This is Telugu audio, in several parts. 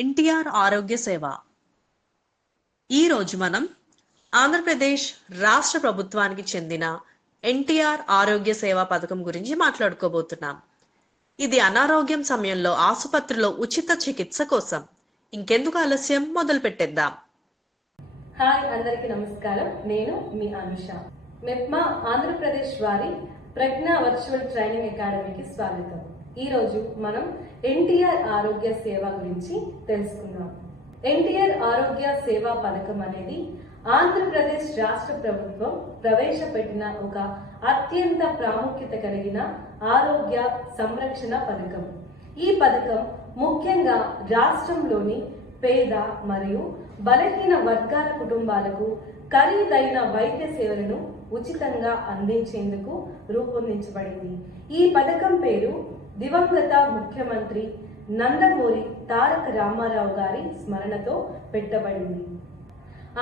ఎన్టీఆర్ ఆరోగ్య సేవ. ఈరోజు మనం ఆంధ్రప్రదేశ్ రాష్ట్ర ప్రభుత్వానికి చెందిన ఎన్టీఆర్ ఆరోగ్య సేవ పథకం గురించి మాట్లాడుకోబోతున్నాం. ఇది అనారోగ్యం సమయంలో ఆసుపత్రిలో ఉచిత చికిత్స కోసం. ఇంకెందుకు ఆలస్యం, మొదలు పెట్టేద్దాం. హాయ్, అందరికీ నమస్కారం. నేను మీ అనుష. మెప్మా ఆంధ్రప్రదేశ్ వారి ప్రజ్ఞ వర్చువల్ ట్రైనింగ్ అకాడమీకి స్వాగతం. ఈరోజు మనం ఎన్టీఆర్ ఆరోగ్య సేవ గురించి తెలుసుకుందాం. ఎన్టీఆర్ ఆరోగ్య సేవా పథకం అనేది ఆంధ్రప్రదేశ్ రాష్ట్ర ప్రభుత్వం ప్రవేశపెట్టిన ఒక అత్యంత ప్రాముఖ్యత కలిగిన ఆరోగ్య సంరక్షణ పథకం. ఈ పథకం ముఖ్యంగా రాష్ట్రంలోని పేద మరియు బలహీన వర్గాల కుటుంబాలకు ఖరీదైన వైద్య సేవలను ఉచితంగా అందించేందుకు రూపొందించబడింది. ఈ పథకం పేరు దివంగత ముఖ్యమంత్రి నందమూరి తారక రామారావు గారి స్మరణతో పెట్టబడింది.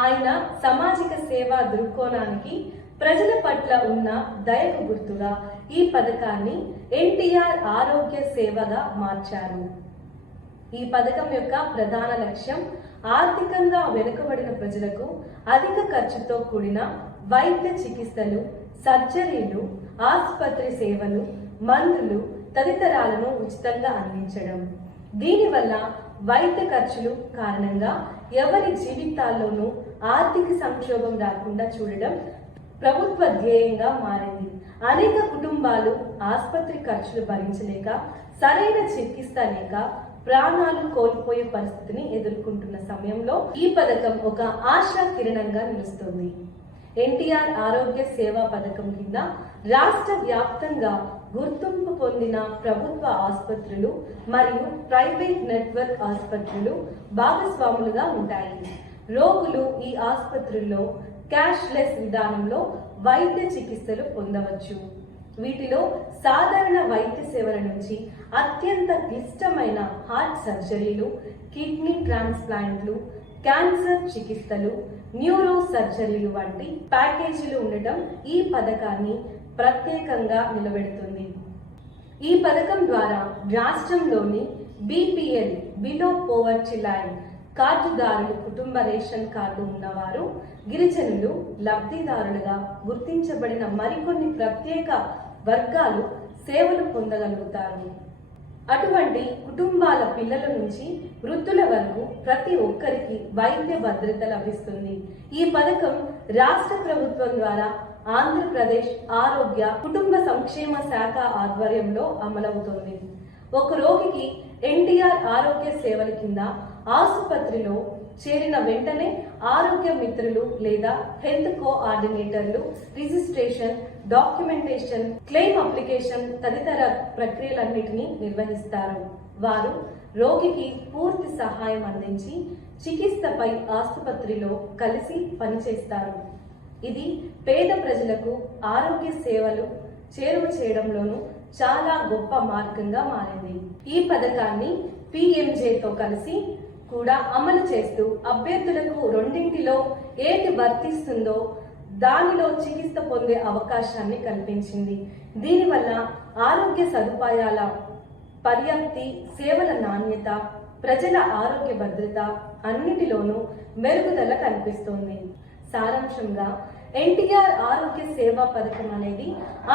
ఆయన సామాజిక సేవా దృక్కోణానికి, ప్రజల పట్ల ఉన్న దయకు గుర్తుగా ఈ పథకాన్ని ఎన్టీఆర్ ఆరోగ్య సేవగా మార్చారు. ఈ పథకం యొక్క ప్రధాన లక్ష్యం ఆర్థికంగా వెనుకబడిన ప్రజలకు అధిక ఖర్చుతో కూడిన వైద్య చికిత్సలు, సర్జరీలు, ఆసుపత్రి సేవలు, మందులు తదితరాలను ఉచితంగా అందించడం. దీనివల్ల వైద్య ఖర్చులు కారణంగా ఎవరి జీవితాల్లోనూ ఆర్థిక సంక్షోభం రాకుండా చూడడం ప్రభుత్వ ధ్యేయంగా మారింది. అనేక కుటుంబాలు ఆసుపత్రి ఖర్చులు భరించలేక, సరైన చికిత్స లేక ప్రాణాలు కోల్పోయే పరిస్థితిని ఎదుర్కొంటున్న సమయంలో ఈ పథకం ఒక ఆశా కిరణంగా నిలుస్తుంది. ఎన్టీఆర్ ఆరోగ్య సేవా పథకం కింద రాష్ట్ర వ్యాప్తంగా గుర్తింపు పొందిన ప్రభుత్వ ఆసుపత్రులు మరియు ప్రైవేట్ నెట్వర్క్ ఆసుపత్రులు భాగస్వాములుగా ఉంటాయి. రోగులు ఈ ఆసుపత్రుల్లో క్యాష్లెస్ విధానంలో వైద్య చికిత్సలు పొందవచ్చు. వీటిలో సాధారణ వైద్య సేవల నుంచి అత్యంత క్లిష్టమైన హార్ట్ సర్జరీలు, కిడ్నీ ట్రాన్స్ప్లాంట్లు, క్యాన్సర్ చికిత్సలు, న్యూరో సర్జరీలు వంటి ప్యాకేజీలు ఉండటం ఈ పథకాన్ని ప్రత్యేకంగా నిలబెడుతుంది. ఈ పథకం ద్వారా రాష్ట్రంలోని బీపీఎల్ బిలో పోవర్టీ లైన్ కార్డుదారులు, కుటుంబ రేషన్ కార్డు ఉన్నవారు, గిరిజనులు లబ్ధిదారులుగా గుర్తించబడిన మరికొన్ని ప్రత్యేక వర్గాలు సేవలు పొందగలుగుతారు. అటువంటి కుటుంబాల పిల్లల నుంచి వృద్ధుల వరకు ప్రతి ఒక్కరికి వైద్య భద్రత లభిస్తుంది. ఈ పథకం రాష్ట్ర ప్రభుత్వం ద్వారా ఆంధ్రప్రదేశ్ ఆరోగ్య కుటుంబ సంక్షేమ శాఖ ఆధ్వర్యంలో అమలవుతుంది. ఒక రోగికి ఎన్టీఆర్ ఆరోగ్య సేవల కింద ఆసుపత్రిలో చేరిన వెంటనే ఆరోగ్య మిత్రులు లేదా హెల్త్ కోఆర్డినేటర్లు రిజిస్ట్రేషన్, డాక్యుమెంటేషన్, క్లెయిమ్ అప్లికేషన్ తదితర ప్రక్రియలన్నిటినీ నిర్వహిస్తారు. వారు రోగికి పూర్తి సహాయం అందించి చికిత్సపై ఆసుపత్రిలో కలిసి పనిచేస్తారు. ఇది పేద ప్రజలకు ఆరోగ్య సేవలు చేరువ చేయడంలోనూ చాలా గొప్ప మార్గంగా మారింది. ఈ పథకాన్ని PMJతో కలిసి కూడా అమలు చేస్తూ అభ్యర్థులకు రెండింటిలో ఏది వర్తిస్తుందో దానిలో చికిత్స పొందే అవకాశాన్ని కల్పించింది. దీనివల్ల ఆరోగ్య సదుపాయాల పర్యాప్తి, సేవల నాణ్యత, ప్రజల ఆరోగ్య భద్రత అన్నిటిలోనూ మెరుగుదల కనిపిస్తోంది. సారాంశంగా ఎన్టీఆర్ ఆరోగ్య సేవా పథకం అనేది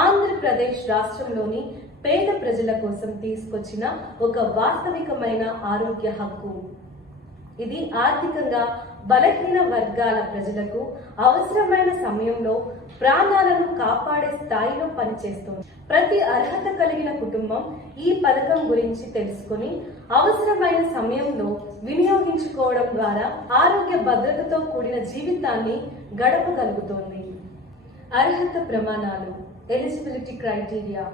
ఆంధ్రప్రదేశ్ రాష్ట్రంలోని పేద ప్రజల కోసం తీసుకొచ్చిన ఒక వాస్తవికమైన ఆరోగ్య హక్కు. ఇది ఆర్థికంగా బలహీన వర్గాల ప్రజలకు అవసరమైన సమయంలో ప్రాణాలను కాపాడే స్థాయిలో పనిచేస్తుంది. ప్రతి అర్హత కలిగిన కుటుంబం ఈ పథకం గురించి తెలుసుకుని అవసరమైన సమయంలో వినియోగించుకోవడం ద్వారా ఆరోగ్య భద్రతతో కూడిన జీవితాన్ని గడపగలుగుతోంది. అర్హత ప్రమాణాలు, ఎలిజిబిలిటీ క్రైటీరియా.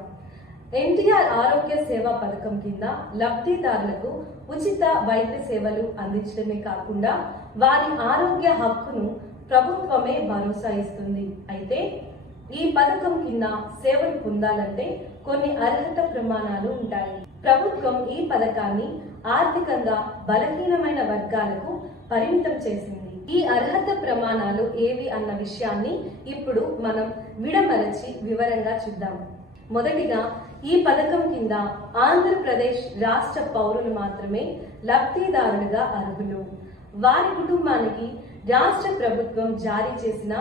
ఎన్టీఆర్ ఆరోగ్య సేవా పథకం కింద లబ్ధిదారులకు ఉచిత వైద్య సేవలు అందించడమే కాకుండా వారి ఆరోగ్య హక్కును ప్రభుత్వమే భరోసా ఇస్తుంది. అయితే ఈ పథకం కింద సేవలు పొందాలంటే కొన్ని అర్హత ప్రమాణాలు ఉంటాయి. ప్రభుత్వం ఈ పథకాన్ని ఆర్థికంగా బలహీనమైన వర్గాలకు పరిమితం చేసింది. ఈ అర్హత ప్రమాణాలు ఏవి అన్న విషయాన్ని ఇప్పుడు మనం విడమరచి వివరంగా చూద్దాం. మొదటిగా ఈ పథకం కింద ఆంధ్రప్రదేశ్ రాష్ట్ర పౌరులు మాత్రమే లబ్ధిదారులుగా అర్హులు. వారి కుటుంబానికి రాష్ట్ర ప్రభుత్వం జారీ చేసిన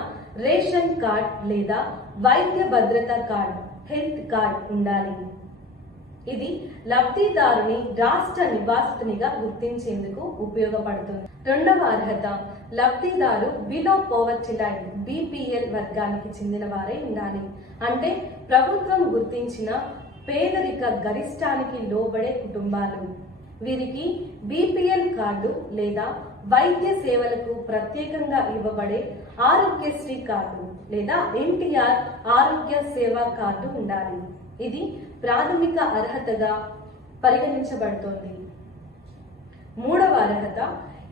రేషన్ కార్డ్ లేదా వైద్య భద్రత కార్డ్, హెల్త్ కార్డ్ ఉండాలి. ఇది లబ్ధిదారుని రాష్ట్ర నివాసితునిగా గుర్తించేందుకు ఉపయోగపడుతుంది. రెండవ అర్హత, లబ్ధిదారు బిలో పోవర్టీ లైన్ BPL వర్గానికి చెందిన వారే ఉండాలి. అంటే ప్రభుత్వం గుర్తించిన పేదరిక గరిష్టానికి లోబడే కుటుంబాలు. వీరికి BPL కార్డు లేదా వైద్య సేవలకు ప్రత్యేకంగా ఇవ్వబడే ఆరోగ్యశ్రీ కార్డు లేదా NTR ఆరోగ్య సేవా కార్డు ఉండాలి. ఇది ప్రాథమిక అర్హతగా పరిగణించబడుతోంది. మూడవ అర్హత,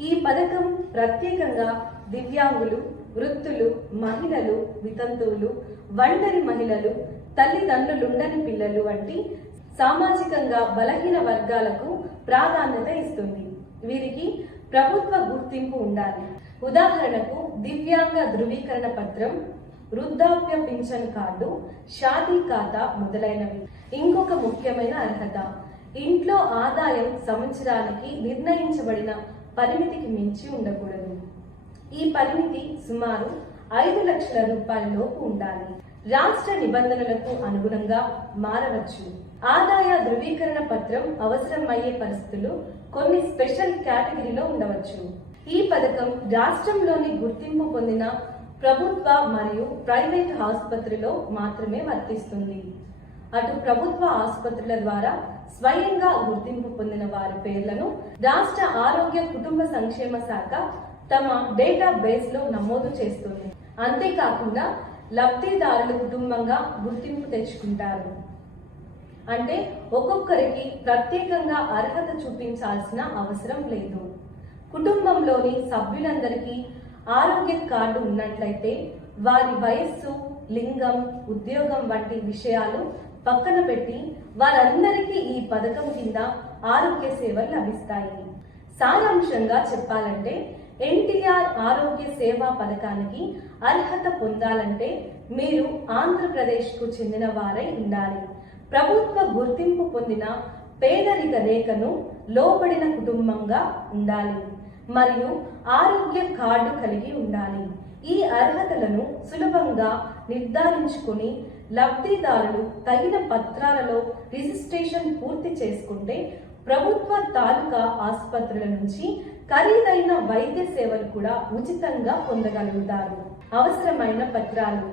ఈ పథకం ప్రత్యేకంగా దివ్యాంగులు, వృద్ధులు, మహిళలు, వితంతువులు, ఒంటరి మహిళలు, తల్లిదండ్రులుండని పిల్లలు వంటి సామాజికంగా బలహీన వర్గాలకు ప్రాధాన్యత ఇస్తుంది. వీరికి ప్రభుత్వ గుర్తింపు ఉండాలి. ఉదాహరణకు దివ్యాంగ ధృవీకరణ పత్రం, వృద్ధాప్య పింఛన్ కార్డు, షాదీ ఖాతా మొదలైనవి. ఇంకొక ముఖ్యమైన అర్హత, ఇంట్లో ఆదాయం సంవత్సరానికి నిర్ణయించబడిన పరిమితికి మించి ఉండకూడదు. ఈ పరిమితి సుమారు 5 లక్షల రూపాయల లోపు ఉండాలి. రాష్ట్ర నిబంధనలకు అనుగుణంగా మారవచ్చు. ఆదాయ ధృవీకరణ పత్రం అవసరమయ్యే పరిస్థితులు కొన్ని స్పెషల్ కేటగిరీలో ఉండవచ్చు. ఈ పథకం రాష్ట్రంలోని గుర్తింపు పొందిన ప్రభుత్వ మరియు ప్రైవేట్ ఆసుపత్రిలో మాత్రమే వర్తిస్తుంది. అటు ప్రభుత్వ ఆసుపత్రుల ద్వారా స్వయంగా గుర్తింపు పొందిన వారి పేర్లను రాష్ట్ర ఆరోగ్య కుటుంబ సంక్షేమ శాఖ తమ డేటాబేస్ లో నమోదు చేస్తుంది. అంతేకాకుండా లబ్ధిదారుల కుటుంబంగా గుర్తింపు తెచ్చుకుంటారు. అంటే ఒక్కొక్కరికి ప్రత్యేకంగా అర్హత చూపించాల్సిన అవసరం లేదు. కుటుంబంలోని సభ్యులందరికీ ఆరోగ్య కార్డు ఉన్నట్లయితే వారి వయస్సు, లింగం, ఉద్యోగం వంటి విషయాలు పక్కన పెట్టి వారందరికీ ఈ పథకం కింద ఆరోగ్య సేవలు లభిస్తాయి. సారాంశంగా చెప్పాలంటే NTR ఆరోగ్య సేవా పథకానికి అర్హత పొందాలంటే మీరు ఆంధ్రప్రదేశ్కు చెందిన వారై ఉండాలి. ప్రభుత్వ గుర్తింపు పొందిన పేదరిక రేఖను లోబడిన కుటుంబంగా ఉండాలి మరియు ఆరోగ్య కార్డు కలిగి ఉండాలి. ఈ అర్హతలను సులభంగా నిర్ధారించుకుని లబ్ధిదారులు తగిన పత్రాలలో రిజిస్ట్రేషన్ పూర్తి చేసుకుంటే ప్రభుత్వ తాలూకా ఆసుపత్రుల నుంచి ఖరీదైన వైద్య సేవలు కూడా ఉచితంగా పొందగలుగుతారు. అవసరమైన పత్రాలు,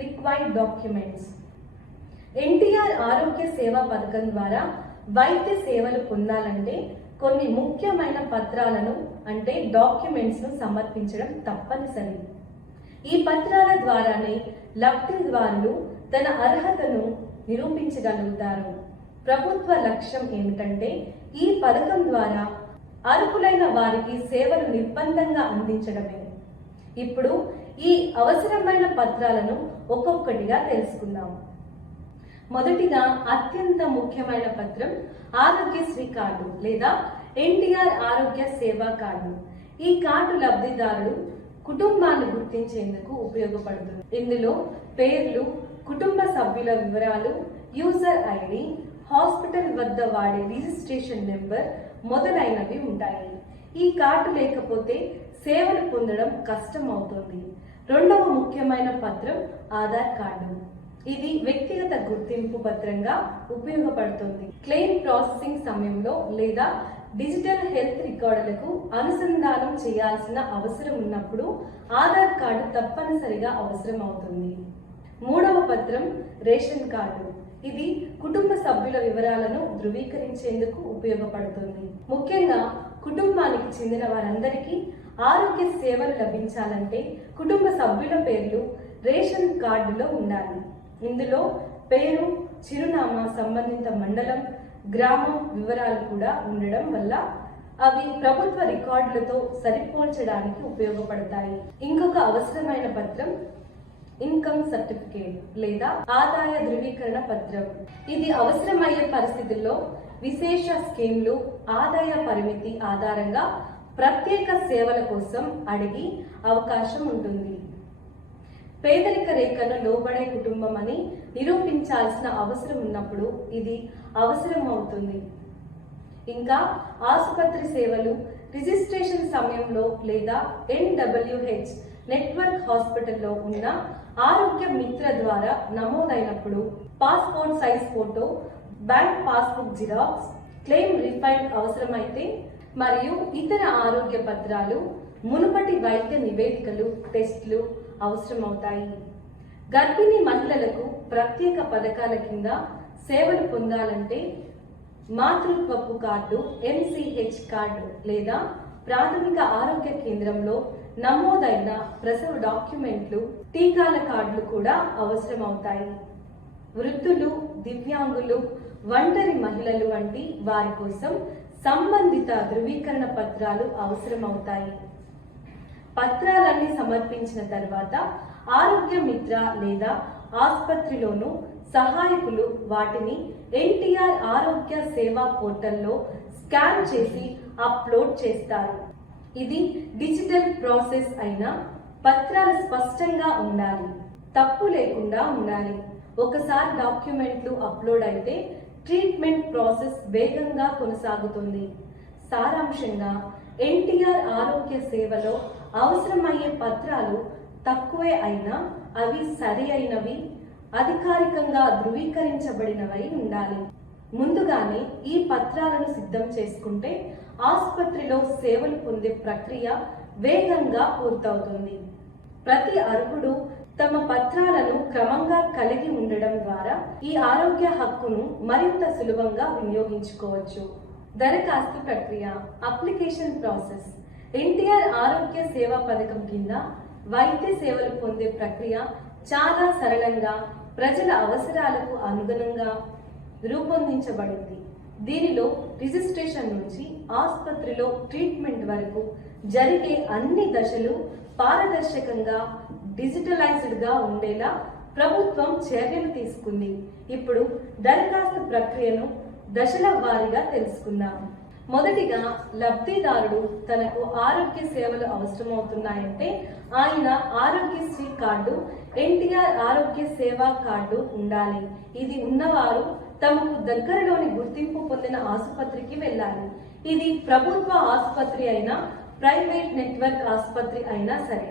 రిక్వైర్డ్ డాక్యుమెంట్స్. NTR ఆరోగ్య సేవా పథకం ద్వారా వైద్య సేవలు పొందాలంటే కొన్ని ముఖ్యమైన పత్రాలను అంటే డాక్యుమెంట్స్ ను సమర్పించడం తప్పనిసరి. ఈ పత్రాల ద్వారానే లబ్ధిదారులు తన అర్హతను నిరూపించగలుగుతారు. ప్రభుత్వ లక్ష్యం ఏమిటంటే ఈ పథకం ద్వారా అర్హులైన వారికి సేవలు నిర్బంధంగా అందించడమే. ఇప్పుడు ఈ అవసరమైన పత్రాలను ఒక్కొక్కటిగా తెలుసుకుందాం. మొదటిగా అత్యంత ముఖ్యమైన పత్రం ఆరోగ్యశ్రీ కార్డు లేదా NTR ఆరోగ్య సేవా కార్డు. ఈ కార్డు లబ్ధిదారుడు కుటుంబాన్ని గుర్తించేందుకు ఉపయోగపడుతుంది. ఇందులో పేర్లు, కుటుంబ సభ్యుల వివరాలు, యూజర్ ID, హాస్పిటల్ వద్ద వాడే రిజిస్ట్రేషన్ నెంబర్ మొదలైనవి ఉంటాయి. ఈ కార్డు లేకపోతే సేవలు పొందడం కష్టం అవుతుంది. రెండవ ముఖ్యమైన పత్రం ఆధార్ కార్డు. ఇది వ్యక్తిగత గుర్తింపు పత్రంగా ఉపయోగపడుతుంది. క్లెయిమ్ ప్రాసెసింగ్ సమయంలో లేదా డిజిటల్ హెల్త్ రికార్డులకు అనుసంధానం చేయాల్సిన అవసరం ఉన్నప్పుడు ఆధార్ కార్డు తప్పనిసరిగా అవసరం అవుతుంది. మూడవ పత్రం రేషన్ కార్డు. ఇది కుటుంబ సభ్యుల వివరాలను ధృవీకరించేందుకు ఉపయోగపడుతుంది. ముఖ్యంగా కుటుంబానికి చెందిన వారందరికీ ఆరోగ్య సేవలు లభించాలంటే కుటుంబ సభ్యుల పేర్లు రేషన్ కార్డులో ఉండాలి. ఇందులో పేరు, చిరునామా, సంబంధిత మండలం, గ్రామం వివరాలు కూడా ఉండడం వల్ల అవి ప్రభుత్వ రికార్డులతో సరిపోల్చడానికి ఉపయోగపడతాయి. ఇంకొక అవసరమైన పత్రం ఇన్కమ్ సర్టిఫికేట్ లేదా ఆదాయ ధృవీకరణ పత్రం. ఇది అవసరమయ్యే పరిస్థితుల్లో విశేష స్కీమ్లు, ఆదాయ పరిమితి ఆధారంగా ప్రత్యేక సేవల కోసం అడిగి అవకాశం ఉంటుంది. పేదరిక రేఖను లోబడే కుటుంబం అని నిరూపించాల్సిన అవసరం ఉన్నప్పుడు ఇది అవసరం అవుతుంది. ఇంకా ఆసుపత్రి సేవలు రిజిస్ట్రేషన్ సమయంలో లేదా NWH నెట్వర్క్ హాస్పిటల్లో ఉన్న ఆరోగ్య మిత్ర ద్వారా నమోదైనప్పుడు passport size photo, bank passbook xerox, claim refund అవసరమైతే మరియు ఇతర ఆరోగ్య పత్రాలు, మునుపటి వైద్య నివేదికలు, టెస్టులు అవసరమవుతాయి. గర్భిణీ మహిళలకు ప్రత్యేక పథకాల కింద సేవలు పొందాలంటే మాతృత్వపు కార్డు, MCH కార్డు లేదా ప్రాథమిక ఆరోగ్య కేంద్రంలో నమోదైన ప్రసవ డాక్యుమెంట్లు, టీకాల కార్డులు కూడా అవసరమవుతాయి. వృద్ధులు, దివ్యాంగులు, ఒంటరి మహిళలు వంటి వారి కోసం సంబంధిత ధృవీకరణ పత్రాలు అవసరమవుతాయి. పత్రాలన్నీ సమర్పించిన తర్వాత ఆరోగ్య మిత్ర లేదా ఆసుపత్రిలోను సహాయకులు వాటిని ఎన్టీఆర్ ఆరోగ్య సేవా పోర్టల్లో స్కాన్ చేసి అప్లోడ్ చేస్తారు. ఇది డిజిటల్ ప్రాసెస్ అయినా పత్రాలు స్పష్టంగా ఉండాలి, తప్పు లేకుండా ఉండాలి. ఒకసారి డాక్యుమెంట్లు అప్లోడ్ అయితే ట్రీట్మెంట్ ప్రాసెస్ వేగంగా కొనసాగుతుంది. సారాంశంగా ఎన్టీఆర్ ఆరోగ్య సేవలో అవసరమయ్యే పత్రాలు తక్కువే అయినా అవి సరి అయినవి, అధికారికంగా ధృవీకరించబడినవై ఉండాలి. ముందుగానే ఈ పత్రాలను సిద్ధం చేసుకుంటే ఆసుపత్రిలో సేవలు పొందే ప్రక్రియ వేగంగా పూర్తవుతుంది. ప్రతి అర్హుడు తమ పత్రాలను క్రమంగా కలిగి ఉండడం ద్వారా ఈ ఆరోగ్య హక్కును మరింత సులభంగా వినియోగించుకోవచ్చు. దరఖాస్తు ప్రక్రియ, అప్లికేషన్ ప్రాసెస్. ఎన్టీఆర్ ఆరోగ్య సేవా పథకం కింద వైద్య సేవలు పొందే ప్రక్రియ చాలా సరళంగా, ప్రజల అవసరాలకు అనుగుణంగా రూపొందించబడింది. దీనిలో రిజిస్ట్రేషన్ నుంచి ఆసుపత్రిలో ట్రీట్మెంట్ వరకు జరిగే అన్ని దశలు పారదర్శకంగా, డిజిటలైజ్డ్ గా ఉండేలా ప్రభుత్వం చర్యలు తీసుకుంది. ఇప్పుడు దరఖాస్తు ప్రక్రియను దశల వారీగా తెలుసుకుందాం. మొదటిగా లబ్ధిదారుడు తనకు ఆరోగ్య సేవలు అవసరమవుతున్నాయంటే ఆయన ఆరోగ్యశ్రీ కార్డు, ఎన్టీఆర్ ఆరోగ్య సేవా కార్డు ఉండాలి. ఇది ఉన్నవారు తమకు దగ్గరలోని గుర్తింపు పొందిన ఆసుపత్రికి వెళ్ళాలి. ఇది ప్రభుత్వ ఆసుపత్రి అయినా, ప్రైవేట్ నెట్వర్క్ ఆసుపత్రి అయినా సరే.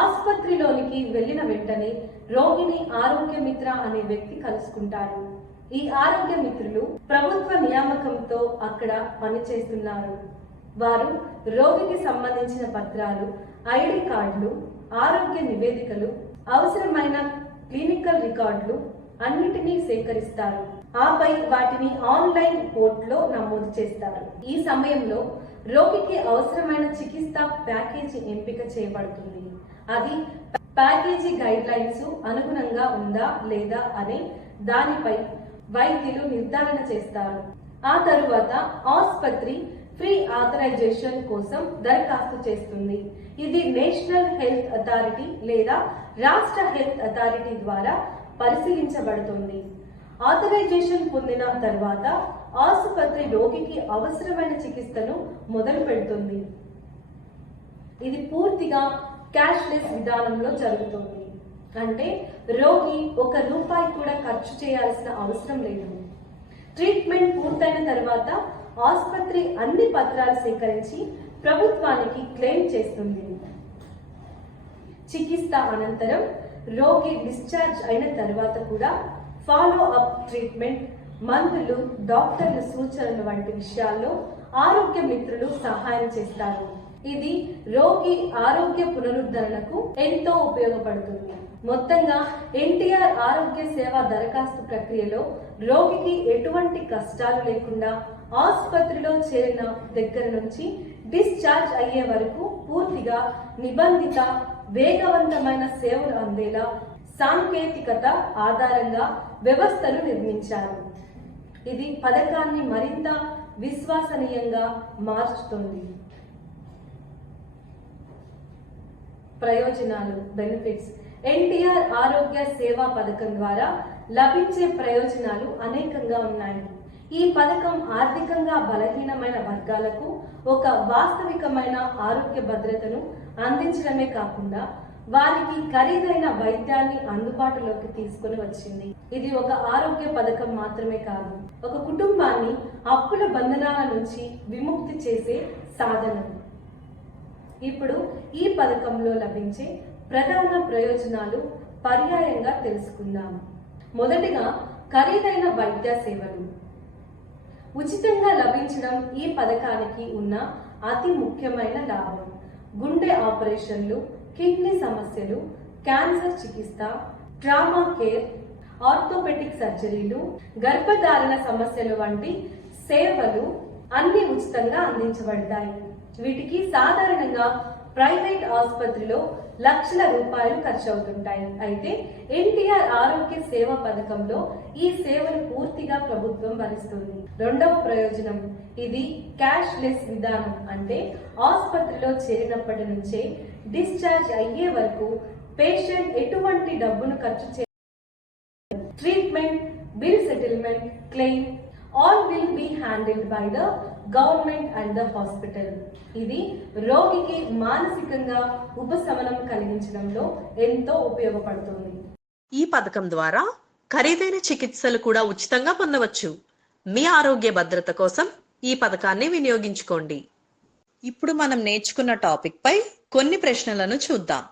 ఆసుపత్రిలోనికి వెళ్లిన వెంటనే రోగిని ఆరోగ్య మిత్ర అనే వ్యక్తి కలుసుకుంటారు. ఈ ఆరోగ్య మిత్రులు ప్రభుత్వ నియామకంతో అక్కడ పనిచేస్తున్నారు. వారు రోగికి సంబంధించిన పత్రాలు, ఐడి కార్డులు, ఆరోగ్య నివేదికలు, అవసరమైన క్లినికల్ రికార్డులు అన్నిటినీ సేకరిస్తారు. ఆపై వాటిని ఆన్లైన్ పోర్టల్లో నమోదు చేస్తారు. ఈ సమయంలో రోగికి అవసరమైన చికిత్స ప్యాకేజీ ఎంపిక చేయబడుతుంది. అది ప్యాకేజీ గైడ్ లైన్స్ అనుగుణంగా ఉందా లేదా అనే దానిపై వైద్యులు నిర్ధారణ చేస్తారు. ఆ తరువాత ఆసుపత్రి ఫ్రీ ఆథరైజేషన్ కోసం దరఖాస్తు చేస్తుంది. ఇది నేషనల్ హెల్త్ అథారిటీ లేదా రాష్ట్ర హెల్త్ అథారిటీ ద్వారా పరిశీలించబడుతుంది. ఆథరైజేషన్ పొందిన తర్వాత ఆసుపత్రి రోగికి అవసరమైన చికిత్సను మొదలు పెడుతుంది. ఇది పూర్తిగా క్యాష్లెస్ విధానంలో జరుగుతుంది. అంటే రోగి ₹1 కూడా ఖర్చు చేయాల్సిన అవసరం లేదు. ట్రీట్మెంట్ పూర్తయిన తర్వాత ఆసుపత్రి అన్ని పత్రాలు సేకరించి ప్రభుత్వానికి క్లెయిమ్ చేస్తుంది. చికిత్స అనంతరం రోగి డిశ్చార్జ్ అయిన తర్వాత కూడా ఫాలో అప్ ట్రీట్మెంట్, మందులు, డాక్టర్ల సూచనలు వంటి విషయాల్లో ఆరోగ్య మిత్రులు సహాయం చేస్తారు. ఇది రోగి ఆరోగ్య పునరుద్ధరణకు ఎంతో ఉపయోగపడుతుంది. మొత్తంగా ఎన్టీఆర్ ఆరోగ్య సేవ దరఖాస్తు ప్రక్రియలో రోగికి ఎటువంటి కష్టాలు లేకుండా ఆసుపత్రిలో చేరిన దగ్గర నుంచి డిశ్చార్జ్ అయ్యే వరకు పూర్తిగా నిబంధిత, వేగవంతమైన సేవలు అందేలా సాంకేతికత ఆధారంగా వ్యవస్థను నిర్మించారు. ఇది పథకాన్ని మరింత విశ్వసనీయంగా మార్చుతుంది. ప్రయోజనాలు, బెనిఫిట్స్. ఎన్టీఆర్ ఆరోగ్య సేవా పథకం ద్వారా లభించే ప్రయోజనాలు అనేకంగా ఉన్నాయి. ఈ పథకం ఆర్థికంగా బలహీనమైన వర్గాలకు ఒక వాస్తవికమైన ఆరోగ్య భద్రతను అందించడమే కాకుండా వారికి ఖరీదైన వైద్యాన్ని అందుబాటులోకి తీసుకొని వచ్చింది. ఇది ఒక ఆరోగ్య పథకం మాత్రమే కాదు, ఒక కుటుంబాన్ని అప్పుల బంధనాల నుంచి విముక్తి చేసే సాధనం. ఇప్పుడు ఈ పథకంలో లభించే ప్రధాన ప్రయోజనాలు పర్యాయంగా తెలుసుకుందాం. మొదటిగా ఖరీదైన వైద్య సేవలు ఉచితంగా లభించడం ఈ పథకానికి ఉన్న అతి ముఖ్యమైన లాభం. గుండె ఆపరేషన్లు, కిడ్నీ సమస్యలు, క్యాన్సర్ చికిత్స, ట్రామా కేర్, ఆర్థోపెటిక్ సర్జరీలు, గర్భధారణ సమస్యలు వంటి సేవలు అన్ని ఉచితంగా అందించబడతాయి. వీటికి సాధారణంగా ప్రైవేట్ ఆసుపత్రిలో లక్షల రూపాయలు ఖర్చు అవుతుంటాయి. అయితే ఎన్టీఆర్ ఆరోగ్య సేవ పథకంలో ఈ సేవలు పూర్తిగా ప్రభుత్వం భరిస్తుంది. రెండవ ప్రయోజనం, ఇది క్యాష్ లెస్ విధానం. అంటే ఆసుపత్రిలో చేరినప్పటి నుంచే డిశ్చార్జ్ అయ్యే వరకు పేషెంట్ ఎటువంటి డబ్బును ఖర్చు చే treatment, bill settlement, claim all will be handled by the government and the hospital. ఇది రోగికి మానసికంగా ఉపశమనం కలిగించడంలో ఎంతో ఉపయోగపడుతుంది. ఈ పథకం ద్వారా ఖరీదైన చికిత్సలు కూడా ఉచితంగా పొందవచ్చు. మీ ఆరోగ్య భద్రత కోసం ఈ పథకాన్ని వినియోగించుకోండి. ఇప్పుడు మనం నేర్చుకున్న టాపిక్ పై కొన్ని ప్రశ్నలను చూద్దాం.